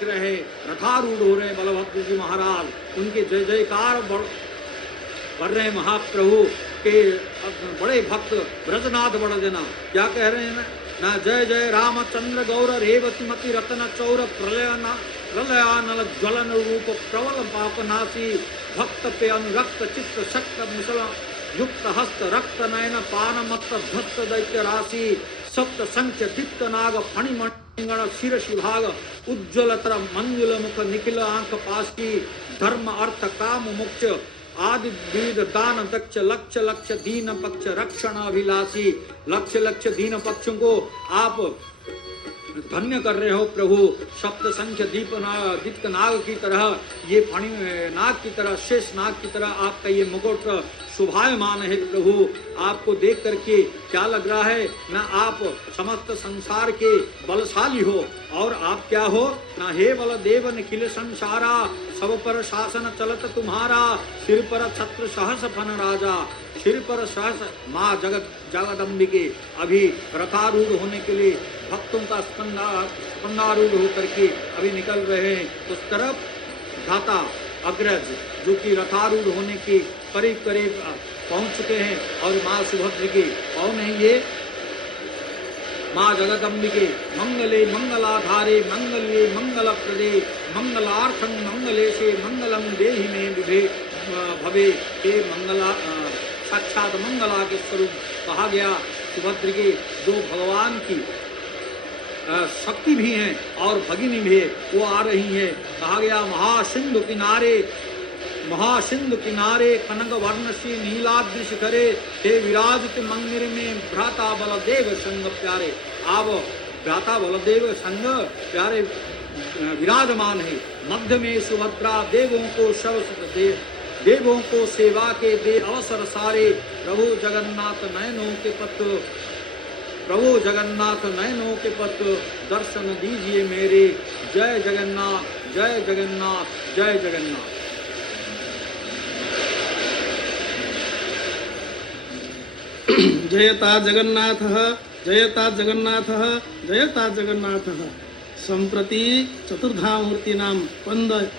देख रहे, रथारूढ़ हो रहे बलभद्र जी महाराज, उनके जय जयकार कर रहे महाप्रभु के बड़े भक्त ब्रजनाथ बड़जना क्या कह रहे हैं ना, जय जय रामचंद्र गौर रेवती मति रत्न चौर प्रलयानल ज्वलन रूप प्रबल पापनाशी भक्त पे अनुरक्त चित्त शक्त मुसल युक्त हस्त रक्त नयन पान मत्त भक्त दैत्य राशि सप्त संख्य दीप्त नाग फणिमणिगण शिर शिभाग उज्ज्वलतर मंजुल मुख निखिल आंख पाशी धर्म अर्थ काम मोक्ष आदि विविध दान दक्ष लक्ष लक्ष दीन पक्ष रक्षण अभिलाषी लक्ष लक्ष दीन पक्षों को आप धन्य कर रहे हो प्रभु। सप्त संख्य दीप्त नाग की तरह, ये फणि नाग की तरह, शेष नाग की तरह आपका ये मुकुट शोभायमान है प्रभु। आपको देख करके क्या लग रहा है ना, आप समस्त संसार के बलशाली हो और आप क्या हो ना, हे बल देव निखिल संसारा सब पर शासन चलत तुम्हारा सिर पर छत्र सहस फन राजा सिर पर सहस माँ जगदम्बिके। अभी रथारूढ़ होने के लिए भक्तों का स्पंदारूढ़ होकर के अभी निकल रहे हैं। उस तरफ धाता अग्रज जो कि रथारूढ़ होने के करीब करीब पहुंच चुके हैं और माँ सुभद्र की कौन है ये, माँ जगदम्बिके मंगले मंगलाधारे मंगले मंगल प्रदे मंगलार्थं मंगलेशे मंगलम देहि मे विभे भवे। हे मंगला साक्षात मंगला के स्वरूप कहा गया सुभद्र के जो भगवान की शक्ति भी हैं और भगिनी भी है वो आ रही है। कहा गया महासिंधु किनारे कनक वर्णशी नीलाद्रि शिखरे हे विराजित मंदिर में भ्राता बलदेव संग प्यारे। आप भ्राता बलदेव संग प्यारे विराजमान है। मध्य में सुभद्रा देवों को देवों को सेवा के दे अवसर सारे। प्रभु जगन्नाथ नयनों के पत्र प्रभु जगन्नाथ नयनों के पत्र दर्शन दीजिए मेरे। जय जगन्नाथ जय जगन्नाथ जय जगन्नाथ। जयता जगन्नाथः जयता जगन्नाथः जयता जगन्नाथः। संप्रति चतुर्धामूर्तीनां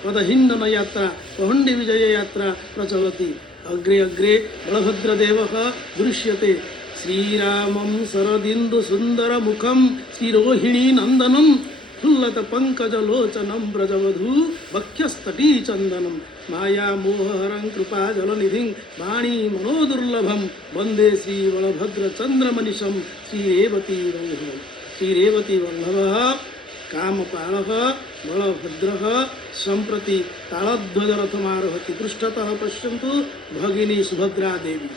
पदहिंडन यात्रा पहुंडी विजय यात्रा प्रचलति। अग्रे अग्रे बलभद्रदेवः दृश्यते। श्रीरामं शरदिन्दु सुंदर मुखं श्रीरोहिणी नंदनं फुल्लत पंकजलोचनं ब्रजवधू वक्षस्तटी चंदनं माया मोहहरं कृपा जलनिधिं वाणी मनोदुर्लभं वंदे श्री बलभद्र चंद्रमनिशं श्रीरेवती वल्लभः कामपालः बलभद्रः संप्रति तालध्वजरथमारोहति। पृष्ठतः पश्यन्तु भगिनी सुभद्रा देवी।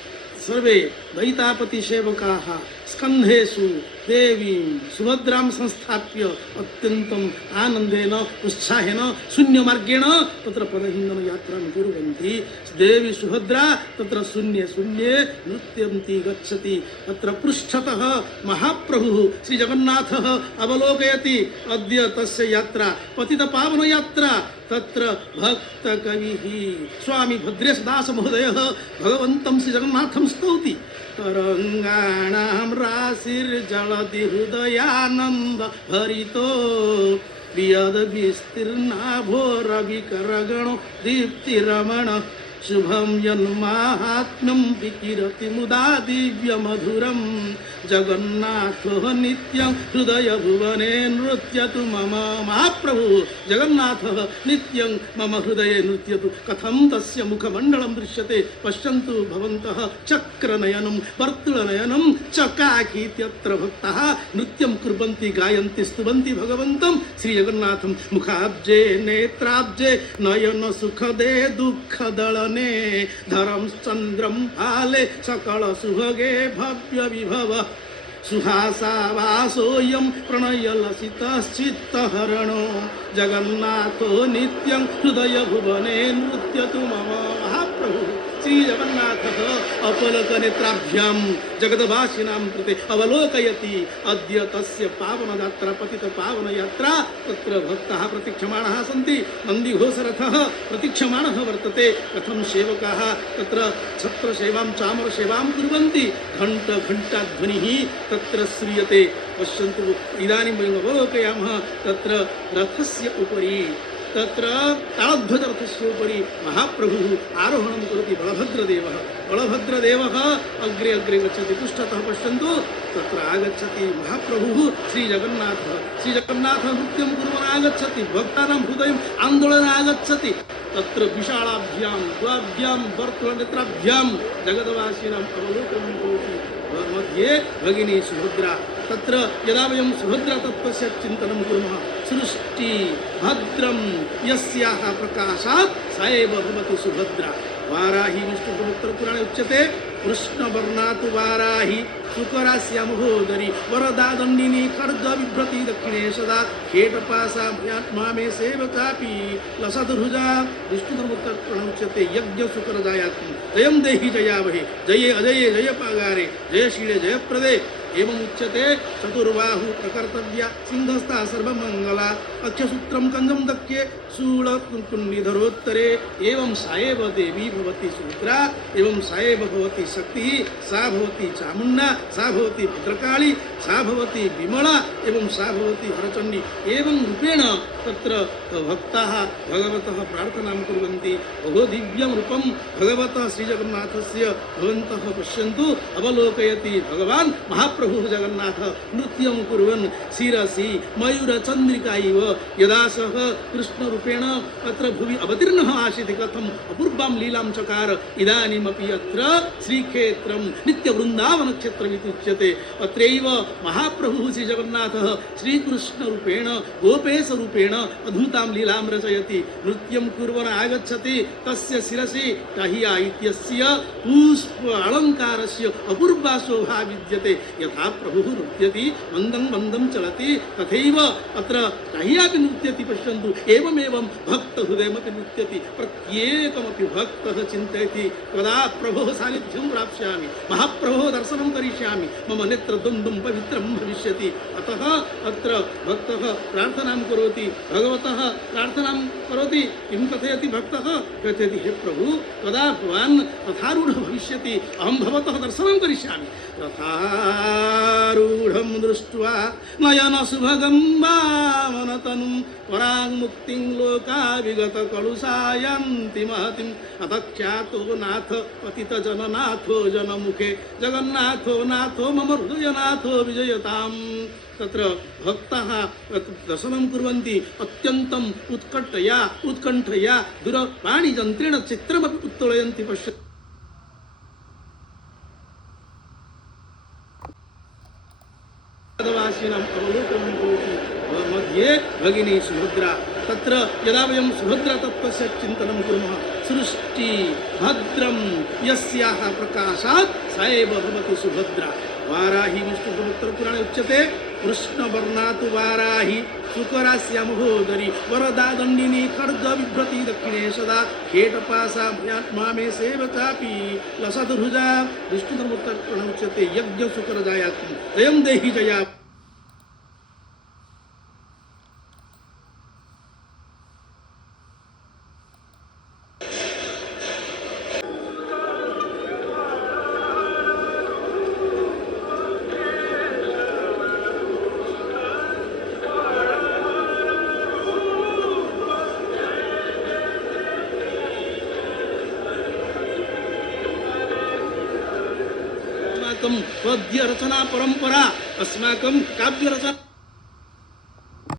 सर्वे दैतापति सेवकाः स्कन्धेषु देवी सुभद्रां संस्थाप्य अत्यन्तम् आनन्देन उत्साहेन शून्यमार्गेण तत्र पदहिंडन यात्रां कुर्वन्ति। देवी सुभद्रा तत्र शून्ये शून्ये नृत्यन्ती गच्छति। तत्र पृष्ठतः महाप्रभुः श्रीजगन्नाथः अवलोकयति। अद्य तस्य यात्रा पतितपावन यात्रा। तत्र भक्त कविः स्वामी भद्रेशदास महोदयः भगवन्तं श्रीजगन्नाथं स्तौति। तरंगाणां राशिर्जलति हृदयानंद भरितो वियद विस्तीर्णाभो रविकरगणो दीप्तिरमण शुभम यन्माहात्म्यं विकिरति मुदा दिव्य मधुरं जगन्नाथो नित्यं हृदय भुवने नृत्यतु मम। महाप्रभु जगन्नाथः नित्यं मम हृदये नृत्यतु। कथं तस्य मुखमण्डलं दृश्यते पश्यन्तु भवन्तः। चक्रनयनं वर्तुलनयनं चकाकीत्यत्र भक्ताः नृत्यं कुर्वन्ति गायन्ति स्तुवन्ति भगवन्तं श्रीजगन्नाथं। मुखाब्जे नेत्राब्जे नयन सुखदे दुःखदलने धरम चंद्रम हाले सकल सुभगे भव्य विभव सुहासावासोऽयं प्रणयलसितश्चित्तहरणो जगन्नाथो नित्यं हृदय भुवने नृत्यतु मम। महाप्रभु श्रीजगन्नाथः अपलकनेत्राभ्यां जगद्वासिनां कृते अवलोकयति अद्य तस्य पावनयात्रा पतितपावनयात्रा तत्र भक्ताः प्रतीक्षमाणाः सन्ति नन्दिघोषरथः प्रतीक्षमाणः वर्तते कथं सेवकाः तत्र छत्रसेवां चामरसेवां कुर्वन्ति घण्टाध्वनिः तत्र श्रूयते पश्यन्तु इदानीं वयम् अवलोकयामः तत्र रथस्य उपरि तत्र तालध्वजरथस्य उपरि महाप्रभुः आरोहणं करोति बलभद्रदेवः अग्रे अग्रे गच्छति पृष्ठतः पश्यन्तु तत्र आगच्छति महाप्रभुः श्रीजगन्नाथः नृत्यं कुर्वन् आगच्छति भक्तानां हृदयम् आन्दोलने आगच्छति तत्र विशालाभ्यां द्वाभ्यां वर्तुलनेत्राभ्यां जगद्वासिनाम् अवलोकनं करोति मध्ये भगिनी सुभद्रा तत्र यदा वयं सुभद्रा तत्त्वस्य चिन्तनं कुर्मः सृष्टि भद्रं यस्याः प्रकाशात् सा एव भवति सुभद्रा वाराही विष्णुपुराणे उच्यते कृष्णवर्णातु वाराही शुकरास्या महोदरी वरदा दण्डिनी खड्ग बिभ्रति दक्षिणे सदा खेटपासा भयात्मा मे सेवकापि लसदरुजा विष्णुपुराणे उच्यते यज्ञ शुकरजायात्म जयं देहि जयावहे जये अजये जयपागारे जयशीले जयप्रदे एवं उच्यते चतुर्बाहु प्रकर्तव्या सिंहस्था सर्वमंगला अक्षसूत्रं कंजं दक्ष्ये शूलकुण्डीधरोत्तरे एवं सा एव देवी भवति सुभद्रा एवं सा एव भवति शक्तिः सा भवति चामुण्डा सा भवति भद्रकाली सा भवति विमला एवं सा भवति हरचण्डी एवं रूपेण तत्र भक्ताः भगवतः प्रार्थनां कुर्वन्ति बहु दिव्यं रूपं भगवतः श्रीजगन्नाथस्य भवन्तः पश्यन्तु अवलोकयति भगवान् महाप्रभुः जगन्नाथः नृत्यं कुर्वन् शिरसि मयूरचन्द्रिका इव यदा सः कृष्णरूपेण अत्र भुवि अवतीर्णः आसीत् कथम् अपूर्वां लीलां चकार इदानीमपि अत्र श्रीक्षेत्रं नित्यवृन्दावनक्षेत्रमिति उच्यते अत्रैव महाप्रभुः श्रीजगन्नाथः श्रीकृष्णरूपेण गोपेशरूपेण अद्भुतां लीलां रचयति नृत्यं कुर्वन् आगच्छति तस्य शिरसि टाहिया इत्यस्य पुष्प अलङ्कारस्य अपूर्वा शोभा विद्यते यथा प्रभुः नृत्यति मन्दं मन्दं चलति तथैव अत्र टाहियापि नृत्यति पश्यन्तु एवमेवं भक्तहृदयमपि नृत्यति प्रत्येकमपि भक्तः चिन्तयति कदा प्रभोः सान्निध्यं प्राप्स्यामि महाप्रभोः दर्शनं करिष्यामि मम नेत्रद्वन्द्वं पवित्रं भविष्यति अतः अत्र भक्तः प्रार्थनां करोति भगवतः प्रार्थनां करोति किं कथयति भक्तः कथयति हे प्रभु कदा भवान् रथारूढः भविष्यति अहं भवतः दर्शनं करिष्यामि रथारूढं दृष्ट्वा नयनसुभगं वामनतनुं पराङ्मुक्तिं लोकाविगतकलुषायन्ति महतिं अतख्यातो नाथ पतितजननाथो जनमुखे जगन्नाथो नाथो मम हृदयनाथो विजयताम् तत्र भक्ताः दर्शनं कुर्वन्ति अत्यन्तम् उत्कण्ठया दूरवाणीयन्त्रेण चित्रमपि उत्तोलयन्ति पश्यन्ति जगद्वासिनाम् अवलोकनं करोति मध्ये भगिनी सुभद्रा तत्र यदा वयं सुभद्रा तत्त्वस्य चिन्तनं कुर्मः सृष्टि भद्रं यस्याः प्रकाशात् सा एव भवति सुभद्रा वाराही विष्णुपुराणे उच्यते कृष्णवर्णातु वाराही शुकरास्या महोदरी वरदा दण्डिनी खड्ग बिभ्रति दक्षिणे सदा खेटपासा भयात्मा मे सेवकापि लसदरुजा विष्णुपुराणे उच्यते यज्ञ शुकरजायात्म जयं देहि जया पद्य रचना परंपरा अस्माकं काव्य रचना